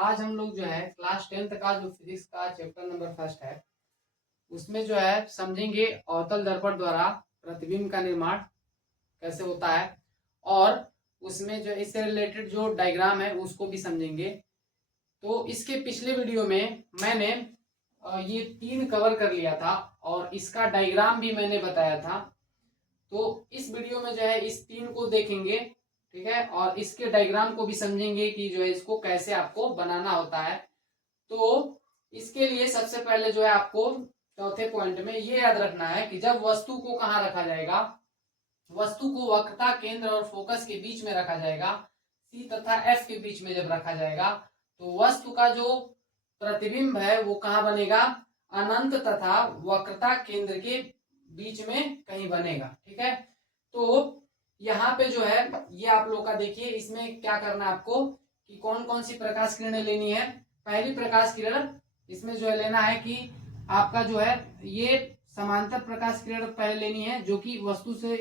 आज हम लोग जो है क्लास 10th का जो फिजिक्स का चैप्टर नंबर फर्स्ट है उसमें जो है समझेंगे अवतल दर्पण द्वारा प्रतिबिंब का निर्माण कैसे होता है और उसमें जो इससे रिलेटेड जो डायग्राम है उसको भी समझेंगे। तो इसके पिछले वीडियो में मैंने ये 3 कवर कर लिया था और इसका डायग्राम भी मैंने बताया था। तो इस वीडियो में जो है इस 3 को देखेंगे, ठीक है, और इसके डायग्राम को भी समझेंगे कि जो है इसको कैसे आपको बनाना होता है। तो इसके लिए सबसे पहले जो है आपको चौथे पॉइंट में ये याद रखना है कि जब वस्तु को कहाँ रखा जाएगा, वस्तु को वक्रता केंद्र और फोकस के बीच में रखा जाएगा। सी तथा एफ के बीच में जब रखा जाएगा तो वस्तु का जो प्रतिबिंब है वो कहाँ बनेगा, अनंत तथा वक्रता केंद्र के बीच में कहीं बनेगा। ठीक है, तो यहाँ पे जो है ये आप लोग का देखिए, इसमें क्या करना है आपको कि कौन कौन सी प्रकाश किरणें लेनी है। पहली प्रकाश किरण इसमें जो है लेना है कि आपका जो है ये समांतर प्रकाश किरण पहले लेनी है जो कि वस्तु से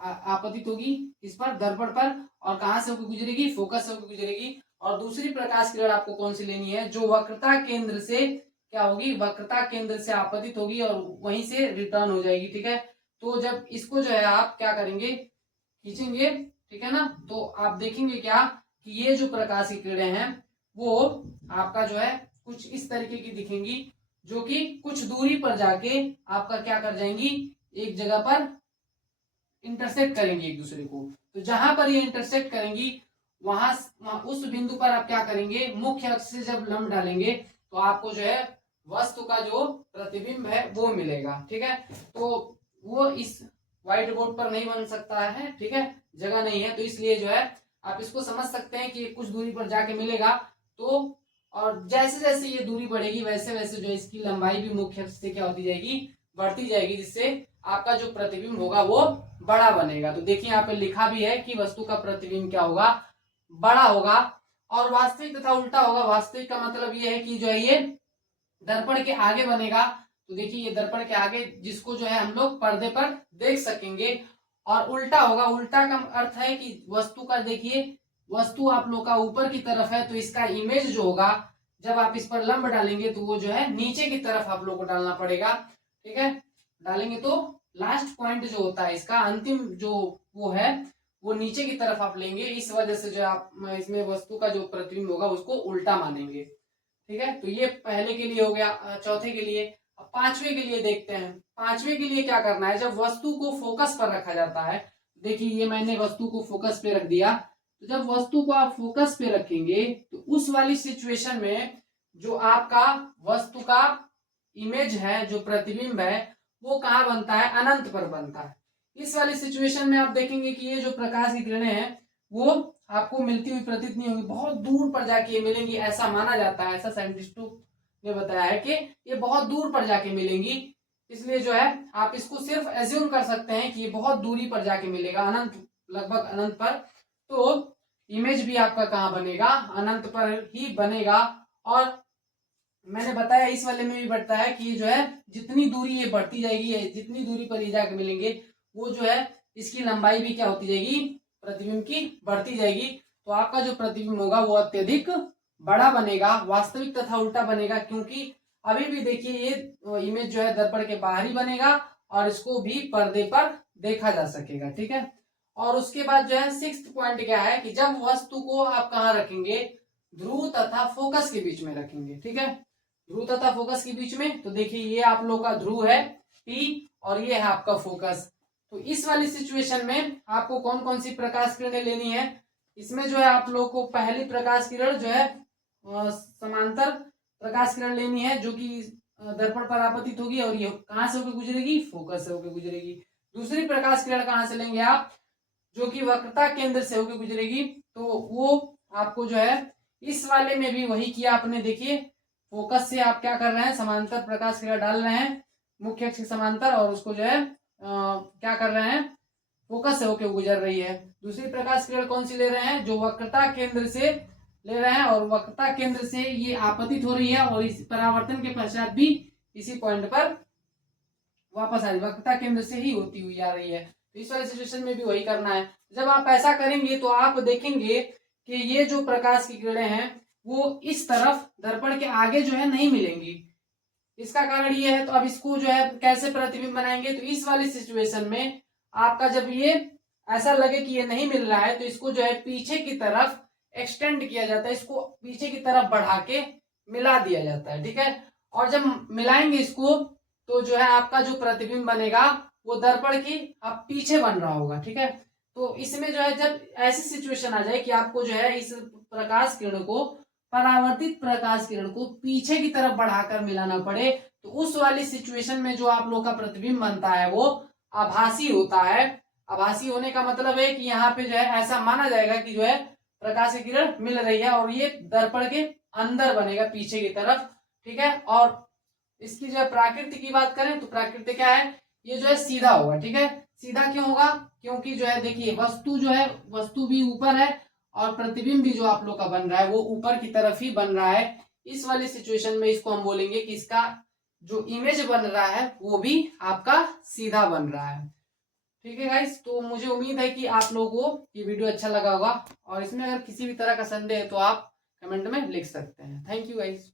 आपतित होगी इस पर, दर्पण पर, और कहां से होकर गुजरेगी, फोकस से होकर गुजरेगी। और दूसरी प्रकाश किरण आपको कौन सी लेनी है, जो वक्रता केंद्र से क्या होगी, वक्रता केंद्र से आपतित होगी और वहीं से रिटर्न हो जाएगी। ठीक है, तो जब इसको जो है आप क्या करेंगे, खींचेंगे, ठीक है ना, तो आप देखेंगे क्या कि ये जो प्रकाश की किरणें हैं वो आपका जो है कुछ इस तरीके की दिखेंगी, जो कि कुछ दूरी पर जाके आपका क्या कर जाएंगी, एक जगह पर इंटरसेक्ट करेंगी एक दूसरे को। तो जहां पर ये इंटरसेक्ट करेंगी वहां उस बिंदु पर आप क्या करेंगे, मुख्य अक्ष से जब लंब डालेंगे तो आपको जो है वस्तु का जो प्रतिबिंब है वो मिलेगा। ठीक है, तो वो इस व्हाइट बोर्ड पर नहीं बन सकता है, ठीक है, जगह नहीं है, तो इसलिए जो है आप इसको समझ सकते हैं कि कुछ दूरी पर जाके मिलेगा। तो और जैसे जैसे ये दूरी बढ़ेगी वैसे वैसे जो इसकी लंबाई भी मुख्य अक्ष से क्या होती जाएगी, बढ़ती जाएगी, जिससे आपका जो प्रतिबिंब होगा वो बड़ा बनेगा। तो देखिए यहाँ पे लिखा भी है कि वस्तु का प्रतिबिंब क्या होगा, बड़ा होगा। और वास्तविक तथा उल्टा होगा। वास्तविक का मतलब ये है कि जो है ये दर्पण के आगे बनेगा। तो देखिए ये दर्पण के आगे, जिसको जो है हम लोग पर्दे पर देख सकेंगे। और उल्टा होगा, उल्टा का अर्थ है कि वस्तु का, देखिए वस्तु आप लोग का ऊपर की तरफ है तो इसका इमेज जो होगा जब आप इस पर लंब डालेंगे तो वो जो है नीचे की तरफ आप लोग को डालना पड़ेगा। ठीक है, डालेंगे तो लास्ट पॉइंट जो होता है इसका, अंतिम जो वो है वो नीचे की तरफ आप लेंगे। इस वजह से जो आप इसमें वस्तु का जो प्रतिबिंब होगा उसको उल्टा मानेंगे। ठीक है, तो ये पहले के लिए हो गया। चौथे के लिए, अब पांचवे के लिए देखते हैं। पांचवे के लिए क्या करना है, जब वस्तु को फोकस पर रखा जाता है, देखिए ये मैंने वस्तु को फोकस पे रख दिया। तो जब वस्तु को आप फोकस पे रखेंगे तो उस वाली सिचुएशन में जो आपका वस्तु का इमेज है, जो प्रतिबिंब है, वो कहाँ बनता है, अनंत पर बनता है। इस वाली सिचुएशन में आप देखेंगे कि ये जो प्रकाश की किरणें हैं वो आपको मिलती हुई प्रतीत नहीं होगी, बहुत दूर पर जाके मिलेंगी, ऐसा माना जाता है, ऐसा साइंटिस्टों ने बताया है कि ये बहुत दूर पर जाके मिलेंगी। इसलिए जो है आप इसको सिर्फ एज्यूम कर सकते हैं कि ये बहुत दूरी पर जाके मिलेगा, अनंत, लगभग अनंत पर। तो इमेज भी आपका कहाँ बनेगा, अनंत पर ही बनेगा। और मैंने बताया इस वाले में भी बढ़ता है कि जो है जितनी दूरी ये बढ़ती जाएगी, जितनी दूरी पर ये जाके मिलेंगे वो जो है इसकी लंबाई भी क्या होती जाएगी, प्रतिबिंब की बढ़ती जाएगी। तो आपका जो प्रतिबिंब होगा वो अत्यधिक बड़ा बनेगा, वास्तविक तथा उल्टा बनेगा। क्योंकि अभी भी देखिए ये इमेज जो है दर्पण के बाहर ही बनेगा और इसको भी पर्दे पर देखा जा सकेगा। ठीक है, और उसके बाद जो है सिक्स्थ पॉइंट क्या है कि जब वस्तु को आप कहाँ रखेंगे, ध्रुव तथा फोकस के बीच में रखेंगे। ठीक है, ध्रुव तथा फोकस के बीच में, तो देखिए ये आप लोग का ध्रुव है P और ये है आपका फोकस। तो इस वाली सिचुएशन में आपको कौन कौन सी प्रकाश किरणें लेनी है, इसमें जो है आप लोग को पहली प्रकाश किरण जो है समांतर प्रकाश किरण लेनी है, जो कि दर्पण पर आपतित होगी और ये कहां से होकर गुजरेगी, फोकस से होकर गुजरेगी। दूसरी प्रकाश किरण कहां से लेंगे आप, जो कि वक्रता केंद्र से होकर गुजरेगी। तो वो आपको जो है इस वाले में भी वही किया आपने, देखिए फोकस से आप क्या कर रहे हैं, समांतर प्रकाश किरण डाल रहे हैं मुख्य अक्ष के समांतर, और उसको जो है क्या कर रहे हैं, फोकस से होकर गुजर रही है। दूसरी प्रकाश किरण कौन सी ले रहे हैं, जो वक्रता केंद्र से ले रहे हैं, और वक्रता केंद्र से ये आपतित हो रही है और इस परावर्तन के पश्चात भी इसी पॉइंट पर वापस आ रही, वक्रता केंद्र से ही होती हुई आ रही है। तो इस वाले सिचुएशन में भी वही करना है। जब आप ऐसा करेंगे तो आप देखेंगे कि ये जो प्रकाश की किरणें हैं वो इस तरफ दर्पण के आगे जो है नहीं मिलेंगी। इसका कारण ये है। तो अब इसको जो है कैसे प्रतिबिंब बनाएंगे, तो इस वाली सिचुएशन में आपका जब ये ऐसा लगे कि ये नहीं मिल रहा है तो इसको जो है पीछे की तरफ एक्सटेंड किया जाता है, इसको पीछे की तरफ बढ़ा के मिला दिया जाता है, ठीक है। और जब मिलाएंगे इसको तो जो है आपका जो प्रतिबिंब बनेगा वो दर्पण की अब पीछे बन रहा होगा, ठीक है। तो इसमें जो है जब ऐसी सिचुएशन आ जाए कि आपको जो है इस प्रकाश किरण को, परावर्तित प्रकाश किरण को पीछे की तरफ बढ़ाकर मिलाना पड़े, तो उस वाली सिचुएशन में जो आप लोग का प्रतिबिंब बनता है वो आभासी होता है। आभासी होने का मतलब है कि यहाँ पे जो है ऐसा माना जाएगा कि जो है प्रकाश की किरण मिल रही है और ये दर्पण के अंदर बनेगा पीछे की तरफ, ठीक है। और इसकी जो है प्राकृति की बात करें तो प्राकृति क्या है, ये जो है सीधा होगा, ठीक है। सीधा क्यों होगा, क्योंकि जो है देखिए वस्तु जो है, वस्तु भी ऊपर है और प्रतिबिंब भी जो आप लोग का बन रहा है वो ऊपर की तरफ ही बन रहा है। इस वाली सिचुएशन में इसको हम बोलेंगे कि इसका जो इमेज बन रहा है वो भी आपका सीधा बन रहा है, ठीक है गाइस। तो मुझे उम्मीद है कि आप लोगों को ये वीडियो अच्छा लगा होगा और इसमें अगर किसी भी तरह का संदेह है तो आप कमेंट में लिख सकते हैं। Thank you guys.